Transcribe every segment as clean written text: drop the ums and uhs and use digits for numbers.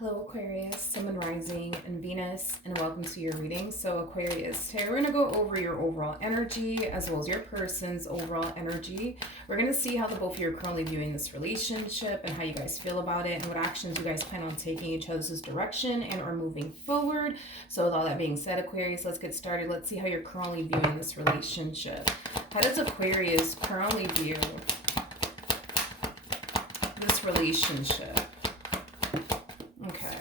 Hello Aquarius, Sun and Rising, and Venus, and welcome to your reading. So Aquarius, today we're going to go over your overall energy as well as your person's overall energy. We're going to see how the both of you are currently viewing this relationship and how you guys feel about it and what actions you guys plan on taking each other's direction and or moving forward. So with all that being said, Aquarius, let's get started. Let's see how you're currently viewing this relationship. How does Aquarius currently view this relationship? Okay.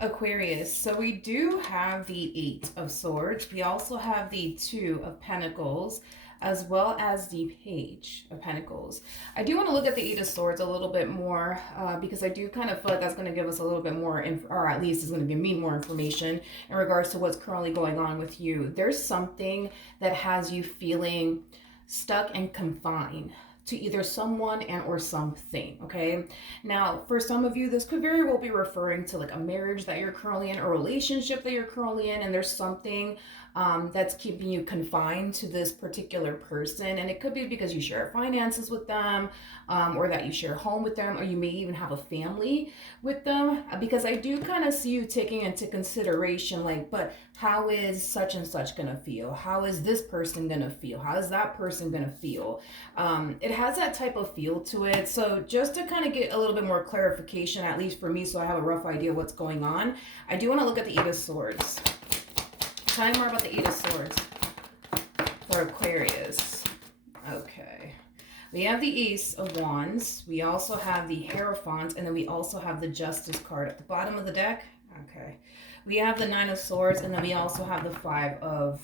Aquarius, so we do have the Eight of Swords. We also have the Two of Pentacles, as well as the Page of Pentacles. I do want to look at the Eight of Swords a little bit more because I do kind of feel like that's going to give us a little bit more, or at least is going to give me more information in regards to what's currently going on with you. There's something that has you feeling stuck and confined to either someone and or something. Okay, now for some of you this could very well be referring to like a marriage that you're currently in, a relationship that you're currently in, and there's something that's keeping you confined to this particular person. And it could be because you share finances with them, or that you share a home with them, or you may even have a family with them, because I do kind of see you taking into consideration like, but how is such and such gonna feel? How is this person gonna feel? How is that person gonna feel? It has that type of feel to it. So just to kind of get a little bit more clarification, at least for me, so I have a rough idea what's going on, I do want to look at the Eight of Swords. Tell me more about the Eight of Swords for Aquarius. Okay. We have the Ace of Wands. We also have the Hierophant, and then we also have the Justice card at the bottom of the deck. Okay. We have the Nine of Swords, and then we also have the Five of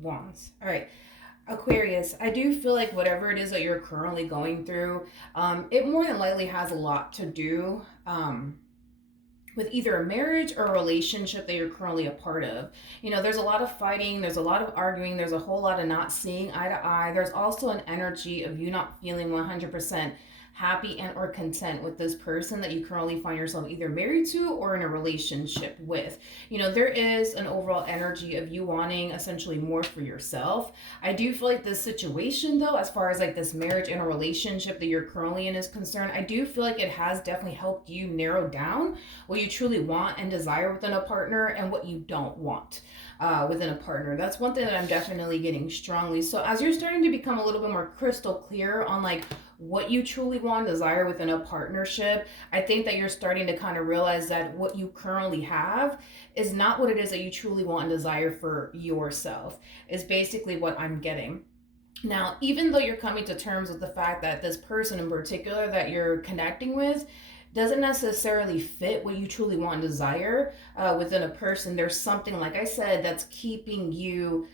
Wands. All right. Aquarius, I do feel like whatever it is that you're currently going through, it more than likely has a lot to do with either a marriage or a relationship that you're currently a part of. You know, there's a lot of fighting, there's a lot of arguing, there's a whole lot of not seeing eye to eye. There's also an energy of you not feeling 100% happy and or content with this person that you currently find yourself either married to or in a relationship with. You know, there is an overall energy of you wanting essentially more for yourself. I do feel like this situation though, as far as like this marriage and a relationship that you're currently in is concerned, I do feel like it has definitely helped you narrow down what you truly want and desire within a partner and what you don't want within a partner. That's one thing that I'm definitely getting strongly. So as you're starting to become a little bit more crystal clear on like what you truly want, desire within a partnership, I think that you're starting to kind of realize that what you currently have is not what it is that you truly want and desire for yourself, is basically what I'm getting. Now, even though you're coming to terms with the fact that this person in particular that you're connecting with doesn't necessarily fit what you truly want and desire within a person, there's something, like I said, that's keeping you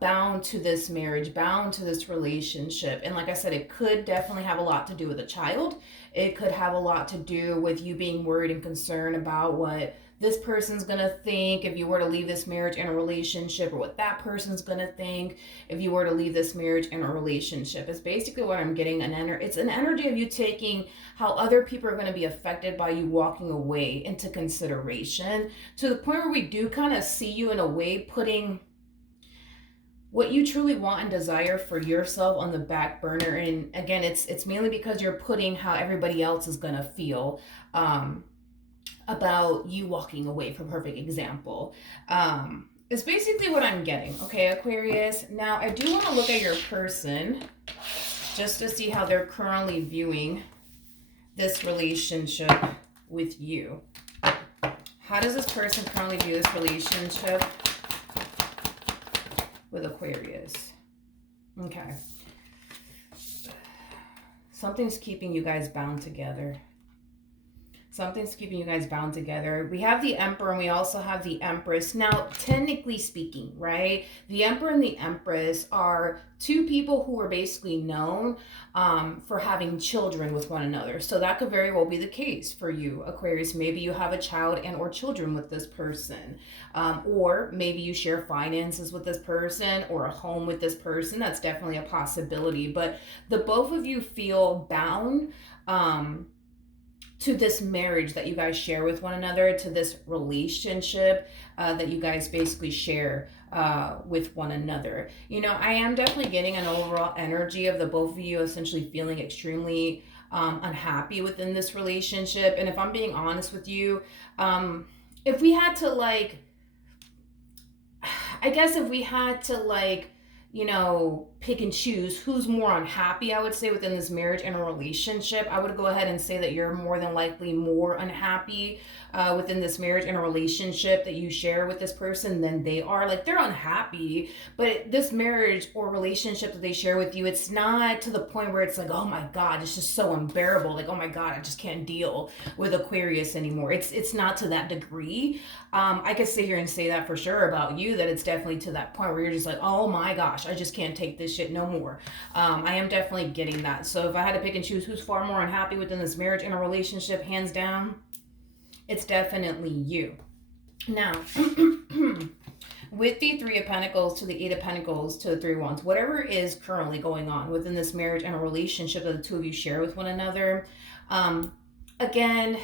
bound to this marriage, bound to this relationship. And like I said, it could definitely have a lot to do with a child. It could have a lot to do with you being worried and concerned about what this person's gonna think if you were to leave this marriage and a relationship, or what that person's gonna think if you were to leave this marriage and a relationship. It's basically what I'm getting. It's an energy of you taking how other people are gonna be affected by you walking away into consideration, to the point where we do kind of see you in a way putting what you truly want and desire for yourself on the back burner. And again, it's mainly because you're putting how everybody else is gonna feel about you walking away, for perfect example. It's basically what I'm getting. Okay, Aquarius. Now I do want to look at your person just to see how they're currently viewing this relationship with you. How does this person currently view this relationship with Aquarius? Okay. Something's keeping you guys bound together. Something's keeping you guys bound together. We have the Emperor and we also have the Empress. Now, technically speaking, right, the Emperor and the Empress are two people who are basically known for having children with one another. So that could very well be the case for you, Aquarius. Maybe you have a child and or children with this person. Or maybe you share finances with this person or a home with this person. That's definitely a possibility. But the both of you feel bound to this marriage that you guys share with one another, to this relationship that you guys basically share with one another. You know, I am definitely getting an overall energy of the both of you essentially feeling extremely unhappy within this relationship. And if I'm being honest with you, if we had to like, I guess if we had to like, pick and choose who's more unhappy, I would say within this marriage and a relationship, I would go ahead and say that you're more than likely more unhappy within this marriage and a relationship that you share with this person than they are. Like, they're unhappy, but this marriage or relationship that they share with you, it's not to the point where it's like, oh my God, it's just so unbearable. Like, oh my God, I just can't deal with Aquarius anymore. It's not to that degree. I could sit here and say that for sure about you, that it's definitely to that point where you're just like, oh my gosh, I just can't take this shit no more. I am definitely getting that. So if I had to pick and choose who's far more unhappy within this marriage and a relationship, hands down, it's definitely you. Now, with the Three of Pentacles to the Eight of Pentacles to the Three of Wands, whatever is currently going on within this marriage and a relationship that the two of you share with one another, again,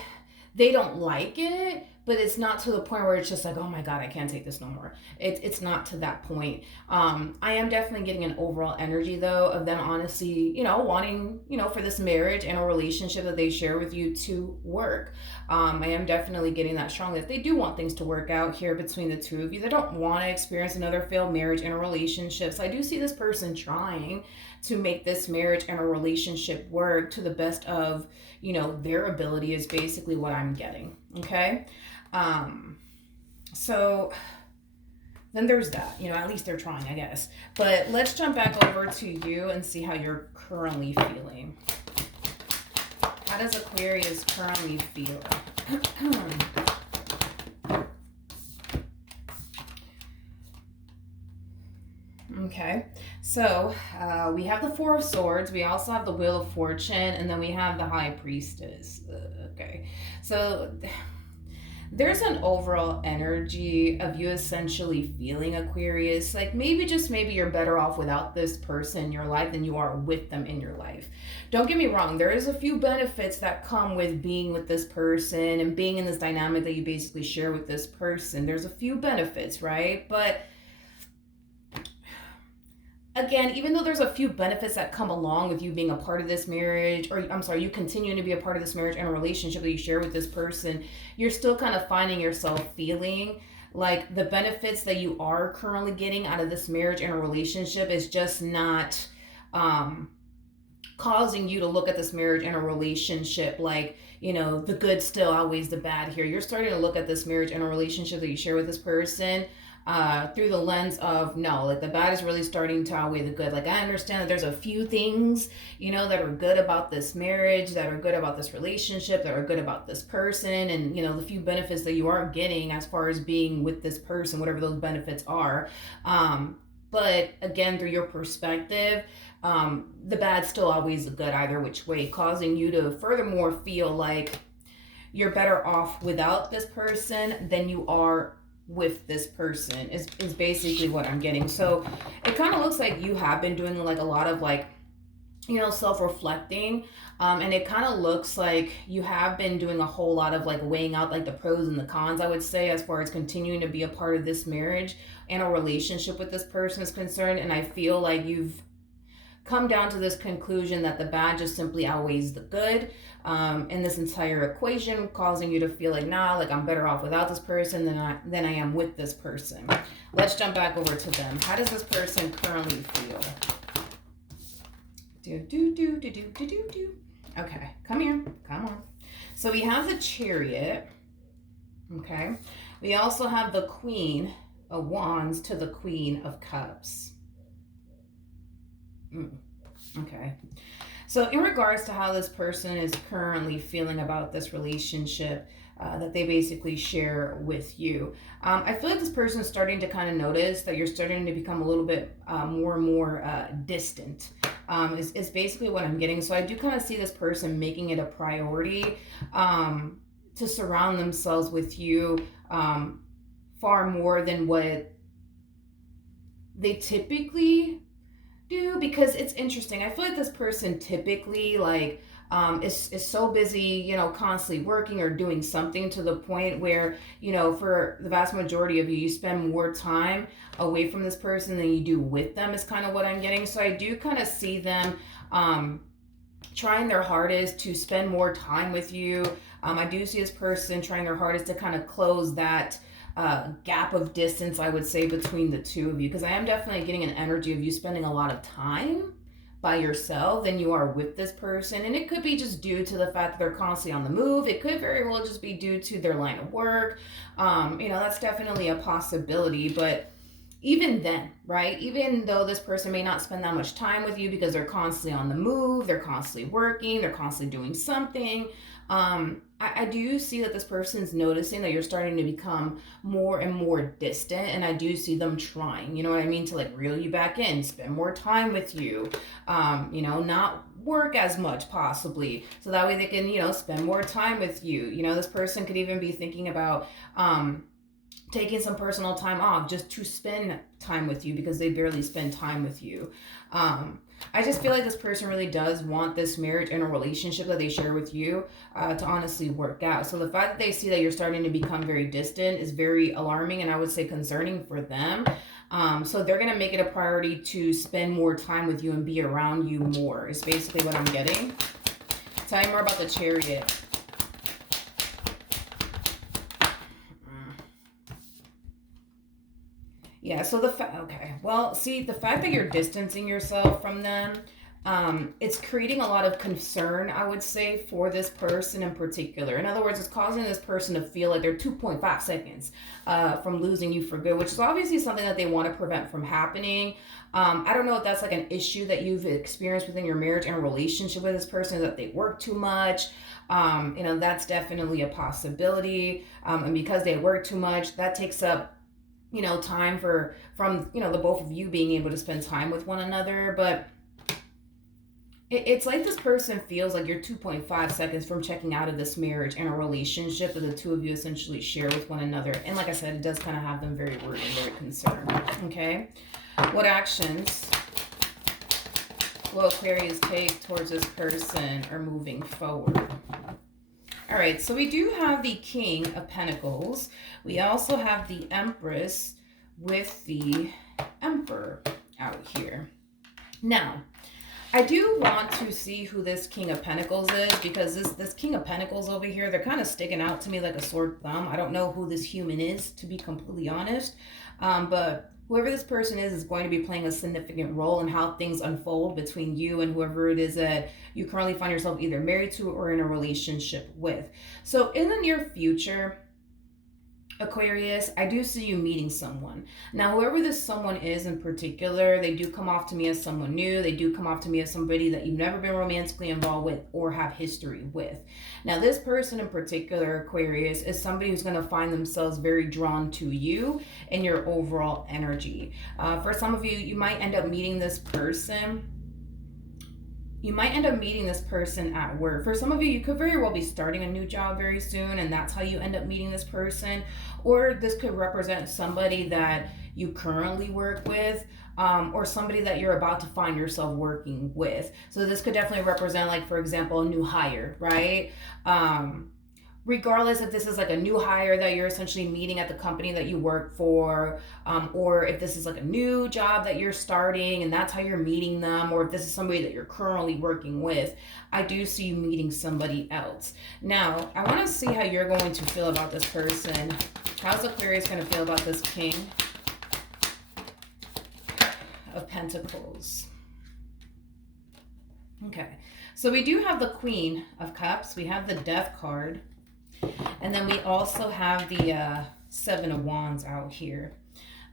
they don't like it, but it's not to the point where it's just like, oh my God, I can't take this no more. It's not to that point. I am definitely getting an overall energy though of them honestly, wanting, for this marriage and a relationship that they share with you to work. I am definitely getting that strongly that they do want things to work out here between the two of you. They don't want to experience another failed marriage and a relationship. So I do see this person trying to make this marriage and a relationship work to the best of, their ability is basically what I'm getting. Okay. So then there's that, at least they're trying, I guess. But let's jump back over to you and see how you're currently feeling. How does Aquarius currently feel? Okay, so we have the Four of Swords, we also have the Wheel of Fortune, and then we have the High Priestess. Okay, so there's an overall energy of you essentially feeling, Aquarius, like maybe you're better off without this person in your life than you are with them in your life. Don't get me wrong, there is a few benefits that come with being with this person and being in this dynamic that you basically share with this person. There's a few benefits, right? But again, even though there's a few benefits that come along with you being a part of this marriage, or I'm sorry, you continuing to be a part of this marriage and a relationship that you share with this person, you're still kind of finding yourself feeling like the benefits that you are currently getting out of this marriage and a relationship is just not causing you to look at this marriage and a relationship like, the good still outweighs the bad here. You're starting to look at this marriage and a relationship that you share with this person through the lens of, no, like the bad is really starting to outweigh the good. Like, I understand that there's a few things, that are good about this marriage, that are good about this relationship, that are good about this person, and, the few benefits that you are getting as far as being with this person, whatever those benefits are. But again, through your perspective, the bad still outweighs the good either which way, causing you to furthermore feel like you're better off without this person than you are with this person is basically what I'm getting. So it kind of looks like you have been doing like a lot of like, self-reflecting, and it kind of looks like you have been doing a whole lot of like weighing out like the pros and the cons, I would say, as far as continuing to be a part of this marriage and a relationship with this person is concerned. And I feel like you've come down to this conclusion that the bad just simply outweighs the good in this entire equation, causing you to feel like, nah, like I'm better off without this person than I am with this person. Let's jump back over to them. How does this person currently feel? Okay, come here. Come on. So we have the Chariot. Okay. We also have the Queen of Wands to the Queen of Cups. Okay. So in regards to how this person is currently feeling about this relationship that they basically share with you, I feel like this person is starting to kind of notice that you're starting to become a little bit more and more distant. Is basically what I'm getting. So I do kind of see this person making it a priority to surround themselves with you far more than what they typically do, because it's interesting. I feel like this person typically like is so busy, constantly working or doing something to the point where, for the vast majority of you, you spend more time away from this person than you do with them is kind of what I'm getting. So I do kind of see them trying their hardest to spend more time with you. I do see this person trying their hardest to kind of close that gap of distance, I would say, between the two of you, because I am definitely getting an energy of you spending a lot of time by yourself than you are with this person. And it could be just due to the fact that they're constantly on the move. It could very well just be due to their line of work. That's definitely a possibility. But even then, right? Even though this person may not spend that much time with you because they're constantly on the move, they're constantly working, they're constantly doing something. I do see that this person's noticing that you're starting to become more and more distant, and I do see them trying, you know what I mean, to like reel you back in, spend more time with you, not work as much possibly, so that way they can, spend more time with you. This person could even be thinking about taking some personal time off just to spend time with you because they barely spend time with you. I just feel like this person really does want this marriage and a relationship that they share with you to honestly work out. So the fact that they see that you're starting to become very distant is very alarming, and I would say concerning for them. So they're going to make it a priority to spend more time with you and be around you more, is basically what I'm getting. Tell me more about the Chariot. Yeah, so the fact that you're distancing yourself from them, it's creating a lot of concern, I would say, for this person in particular. In other words, it's causing this person to feel like they're 2.5 seconds from losing you for good, which is obviously something that they want to prevent from happening. I don't know if that's like an issue that you've experienced within your marriage and relationship with this person, that they work too much. That's definitely a possibility. And because they work too much, that takes up time from the both of you being able to spend time with one another. But it's like this person feels like you're 2.5 seconds from checking out of this marriage and a relationship that the two of you essentially share with one another. And like I said, it does kind of have them very worried and very concerned. Okay, what actions will Aquarius take towards this person or moving forward? All right, so we do have the King of Pentacles. We also have the Empress with the Emperor out here. Now, I do want to see who this King of Pentacles is, because this King of Pentacles over here, they're kind of sticking out to me like a sore thumb. I don't know who this human is, to be completely honest. But whoever this person is going to be playing a significant role in how things unfold between you and whoever it is that you currently find yourself either married to or in a relationship with. So in the near future, Aquarius, I do see you meeting someone. Now, whoever this someone is in particular, they do come off to me as someone new. They do come off to me as somebody that you've never been romantically involved with or have history with. Now, this person in particular, Aquarius, is somebody who's going to find themselves very drawn to you and your overall energy. For some of you, you might end up meeting this person. At work. For some of you, you could very well be starting a new job very soon, and that's how you end up meeting this person. Or this could represent somebody that you currently work with, or somebody that you're about to find yourself working with. So this could definitely represent, like, for example, a new hire, right? Regardless if this is like a new hire that you're essentially meeting at the company that you work for, or if this is like a new job that you're starting and that's how you're meeting them, or if this is somebody that you're currently working with, I do see you meeting somebody else. Now, I want to see how you're going to feel about this person. How's Aquarius going to feel about this King of Pentacles? Okay, so we do have the Queen of Cups. We have the Death card. And then we also have the Seven of Wands out here.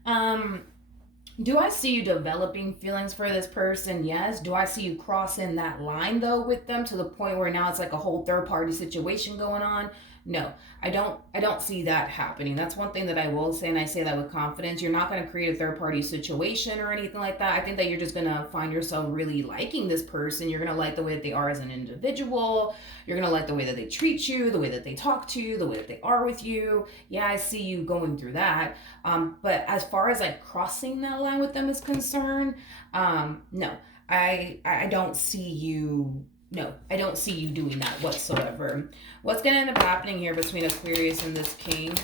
Do I see you developing feelings for this person? Yes. Do I see you crossing that line, though, with them to the point where now it's like a whole third-party situation going on? No, I don't see that happening. That's one thing that I will say, and I say that with confidence. You're not going to create a third-party situation or anything like that. I think that you're just going to find yourself really liking this person. You're going to like the way that they are as an individual. You're going to like the way that they treat you, the way that they talk to you, the way that they are with you. Yeah, I see you going through that. But as far as like crossing that line with them is concerned, no, I don't see you. No, I don't see you doing that whatsoever. What's going to end up happening here between Aquarius and this King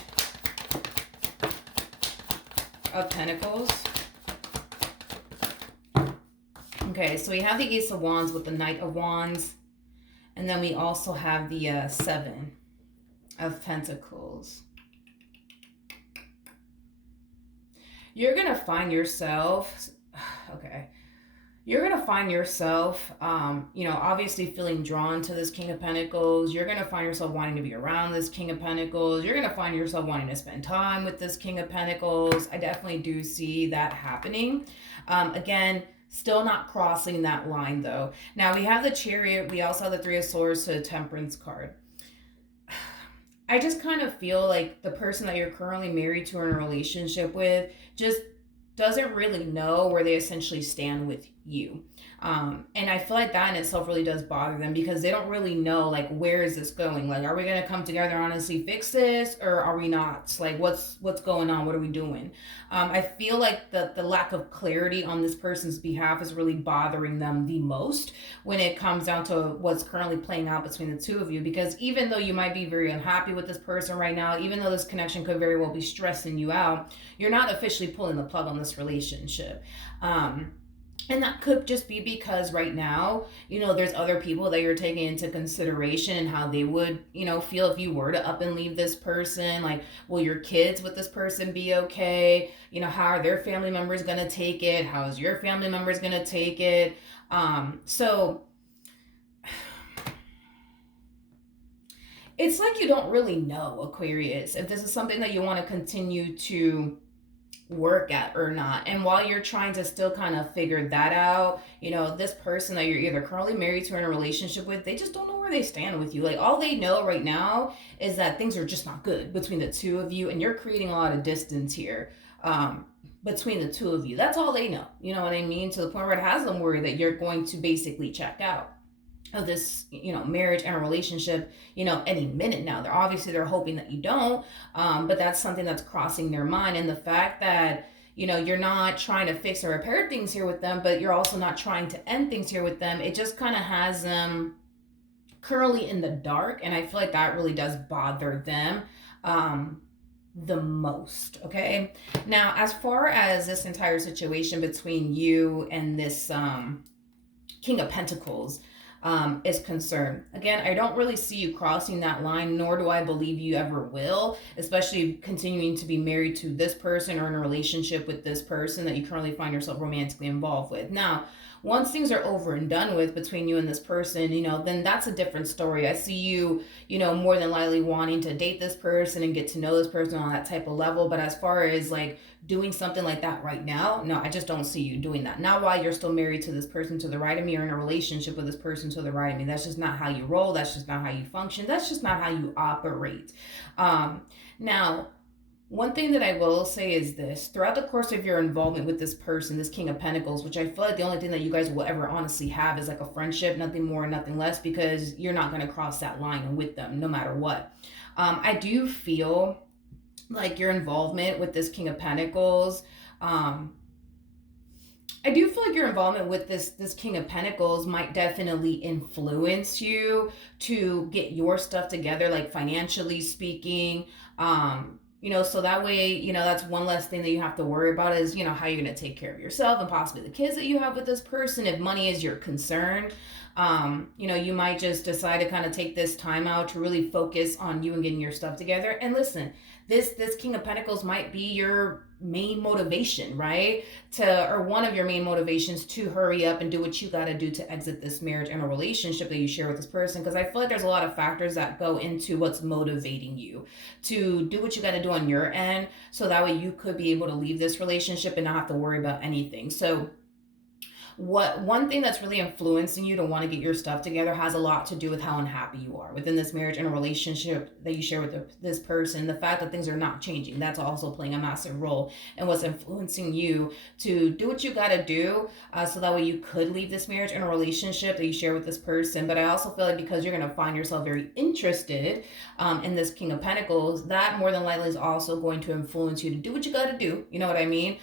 of Pentacles? Okay, so we have the Ace of Wands with the Knight of Wands. And then we also have the Seven of Pentacles. You're going to find yourself, okay, you're going to find yourself, obviously feeling drawn to this King of Pentacles. You're going to find yourself wanting to be around this King of Pentacles. You're going to find yourself wanting to spend time with this King of Pentacles. I definitely do see that happening. Again, still not crossing that line though. Now we have the Chariot. We also have the Three of Swords to the Temperance card. I just kind of feel like the person that you're currently married to or in a relationship with just doesn't really know where they essentially stand with you. And I feel like that in itself really does bother them because they don't really know, like, where is this going? Like, are we going to come together and honestly fix this, or are we not? Like, what's going on? What are we doing? I feel like the lack of clarity on this person's behalf is really bothering them the most when it comes down to what's currently playing out between the two of you. Because even though you might be very unhappy with this person right now, even though this connection could very well be stressing you out, you're not officially pulling the plug on this relationship. And that could just be because right now, there's other people that you're taking into consideration and how they would, feel if you were to up and leave this person. Like, will your kids with this person be okay? How are their family members going to take it? How is your family members going to take it? So it's like you don't really know, Aquarius, if this is something that you want to continue to work at or not. And while you're trying to still kind of figure that out, this person that you're either currently married to or in a relationship with, they just don't know where they stand with you. Like, all they know right now is that things are just not good between the two of you, and you're creating a lot of distance here between the two of you. That's all they know. You know what I mean? To the point where it has them worried that you're going to basically check out of this, marriage and a relationship, any minute now. They're hoping that you don't, but that's something that's crossing their mind. And the fact that, you're not trying to fix or repair things here with them, but you're also not trying to end things here with them, it just kind of has them currently in the dark. And I feel like that really does bother them the most. Okay. Now, as far as this entire situation between you and this King of Pentacles, is concerned. Again, I don't really see you crossing that line, nor do I believe you ever will, especially continuing to be married to this person or in a relationship with this person that you currently find yourself romantically involved with. Now, once things are over and done with between you and this person, then that's a different story. I see you, more than likely wanting to date this person and get to know this person on that type of level. But as far as like doing something like that right now, no, I just don't see you doing that. Not while you're still married to this person to the right of me or in a relationship with this person to the right of me. That's just not how you roll. That's just not how you function. That's just not how you operate. Now, one thing that I will say is this: throughout the course of your involvement with this person, this King of Pentacles, which I feel like the only thing that you guys will ever honestly have is like a friendship, nothing more, nothing less, because you're not going to cross that line with them no matter what. I do feel like your involvement with this King of Pentacles, I do feel like your involvement with this King of Pentacles might definitely influence you to get your stuff together, like financially speaking. So that way, that's one less thing that you have to worry about is, how you're going to take care of yourself and possibly the kids that you have with this person. If money is your concern, you might just decide to kind of take this time out to really focus on you and getting your stuff together. And listen, this King of Pentacles might be your main motivation, right? Or one of your main motivations to hurry up and do what you got to do to exit this marriage and a relationship that you share with this person. Because I feel like there's a lot of factors that go into what's motivating you to do what you got to do on your end, so that way you could be able to leave this relationship and not have to worry about anything. So one thing that's really influencing you to want to get your stuff together has a lot to do with how unhappy you are within this marriage and a relationship that you share with this person. The fact that things are not changing, that's also playing a massive role in what's influencing you to do what you got to do, so that way you could leave this marriage and a relationship that you share with this person. But I also feel like because you're going to find yourself very interested in this King of Pentacles, that more than likely is also going to influence you to do what you got to do. You know what I mean?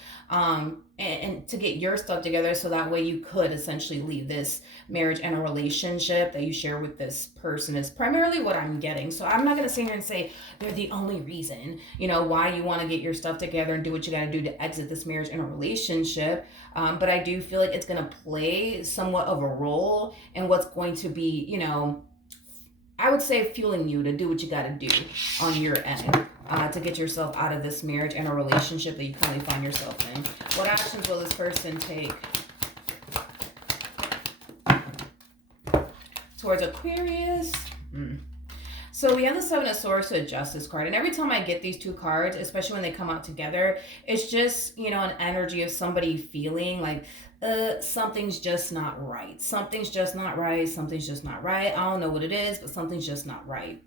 And to get your stuff together, so that way you could essentially leave this marriage and a relationship that you share with this person, is primarily what I'm getting. So I'm not going to sit here and say they're the only reason, why you want to get your stuff together and do what you got to do to exit this marriage and a relationship. But I do feel like it's going to play somewhat of a role in what's going to be, I would say fueling you to do what you got to do on your end to get yourself out of this marriage and a relationship that you currently find yourself in. What actions will this person take towards Aquarius? So we have the Seven of Swords to a Justice card. And every time I get these two cards, especially when they come out together, it's just, you know, an energy of somebody feeling like something's just not right. Something's just not right. Something's just not right. I don't know what it is, but something's just not right.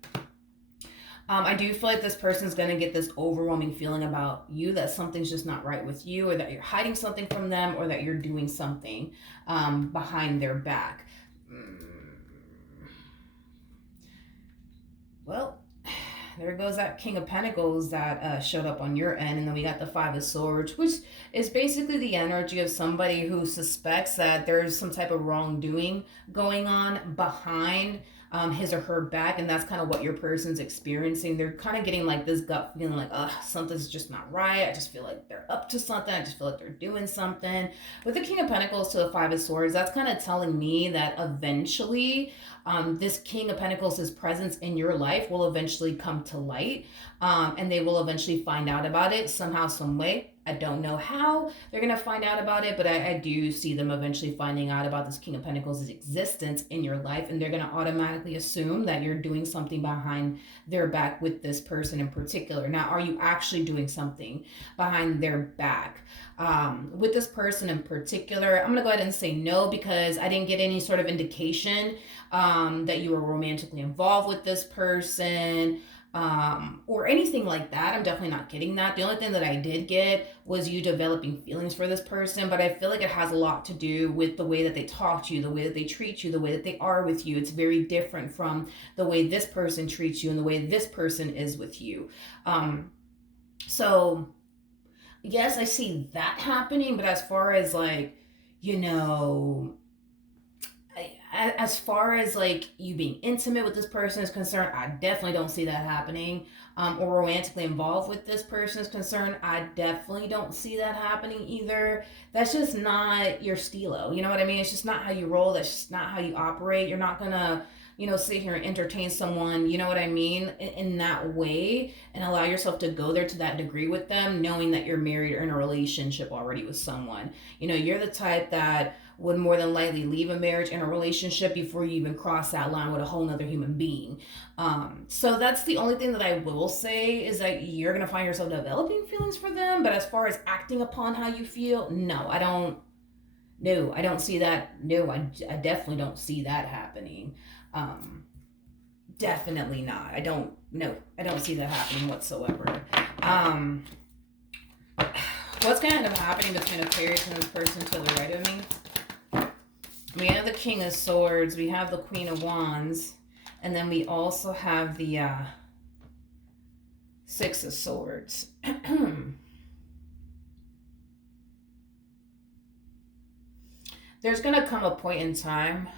I do feel like this person's going to get this overwhelming feeling about you, that something's just not right with you, or that you're hiding something from them, or that you're doing something behind their back. Well, there goes that King of Pentacles that showed up on your end. And then we got the Five of Swords, which is basically the energy of somebody who suspects that there's some type of wrongdoing going on behind his or her back. And that's kind of what your person's experiencing. They're kind of getting like this gut feeling like, something's just not right. I just feel like they're up to something. I just feel like they're doing something. With the King of Pentacles to the Five of Swords, that's kind of telling me that eventually this King of Pentacles' presence in your life will eventually come to light, and they will eventually find out about it somehow, some way. I don't know how they're going to find out about it, but I do see them eventually finding out about this King of Pentacles' existence in your life, and they're going to automatically assume that you're doing something behind their back with this person in particular. Now, are you actually doing something behind their back? With this person in particular, I'm going to go ahead and say no, because I didn't get any sort of indication that you were romantically involved with this person, or anything like that. I'm definitely not getting that. The only thing that I did get was you developing feelings for this person, but I feel like it has a lot to do with the way that they talk to you, the way that they treat you, the way that they are with you. It's very different from the way this person treats you and the way this person is with you. So yes, I see that happening, but as far as like, you know, as far as like you being intimate with this person is concerned, I definitely don't see that happening. Or romantically involved with this person is concerned, I definitely don't see that happening either. That's just not your stilo. You know what I mean? It's just not how you roll. That's just not how you operate. You're not gonna, you know, sit here and entertain someone, you know what I mean, in that way, and allow yourself to go there to that degree with them, knowing that you're married or in a relationship already with someone. You know, you're the type that would more than likely leave a marriage and a relationship before you even cross that line with a whole nother human being. So that's the only thing that I will say, is that you're going to find yourself developing feelings for them. But as far as acting upon how you feel, no, I don't see that. No, I definitely don't see that happening. Definitely not. I don't see that happening whatsoever. What's going to end up happening between Aquarius and this person to the right of me? We have the King of Swords, we have the Queen of Wands, and then we also have the Six of Swords. There's going to come a point in time,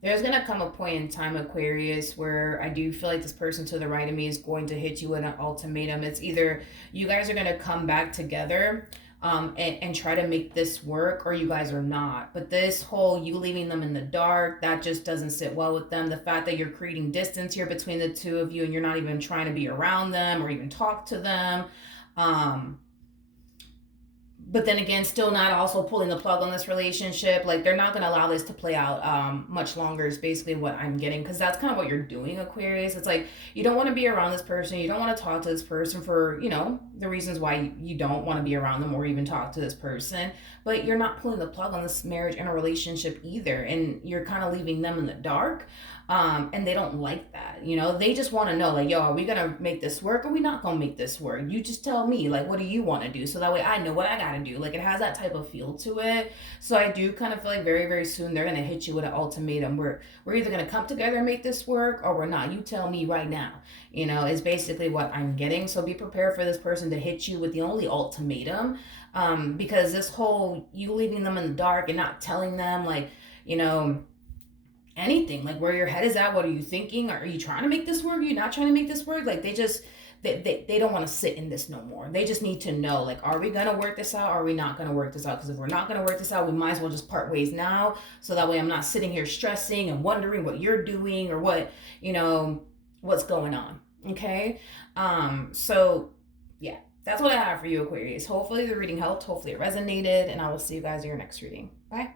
there's going to come a point in time, Aquarius, where I do feel like this person to the right of me is going to hit you with an ultimatum. It's either you guys are going to come back together, and try to make this work, or you guys are not. But this whole you leaving them in the dark, that just doesn't sit well with them. The fact that you're creating distance here between the two of you, and you're not even trying to be around them or even talk to them. But then again, still not also pulling the plug on this relationship. Like, they're not going to allow this to play out much longer is basically what I'm getting. Because that's kind of what you're doing, Aquarius. It's like, you don't want to be around this person. You don't want to talk to this person for, you know, the reasons why you don't want to be around them or even talk to this person. But you're not pulling the plug on this marriage and a relationship either. And you're kind of leaving them in the dark. And they don't like that. You know, they just want to know, like, yo, are we going to make this work? Or are we not going to make this work? You just tell me, like, what do you want to do? So that way I know what I got to do. Like, it has that type of feel to it. So I do kind of feel like very, very soon they're going to hit you with an ultimatum. We're either going to come together and make this work, or we're not. You tell me right now, you know, is basically what I'm getting. So be prepared for this person to hit you with the only ultimatum. Because this whole you leaving them in the dark and not telling them, like, you know, anything, like where your head is at, what are you thinking, are you trying to make this work, are you not trying to make this work, like they just they don't want to sit in this no more. They just need to know, like, are we gonna work this out? Or are we not gonna work this out? Because if we're not gonna work this out, we might as well just part ways now. So that way I'm not sitting here stressing and wondering what you're doing or what, what's going on. Okay. So yeah, that's what I have for you, Aquarius. Hopefully the reading helped. Hopefully it resonated, and I will see you guys in your next reading. Bye.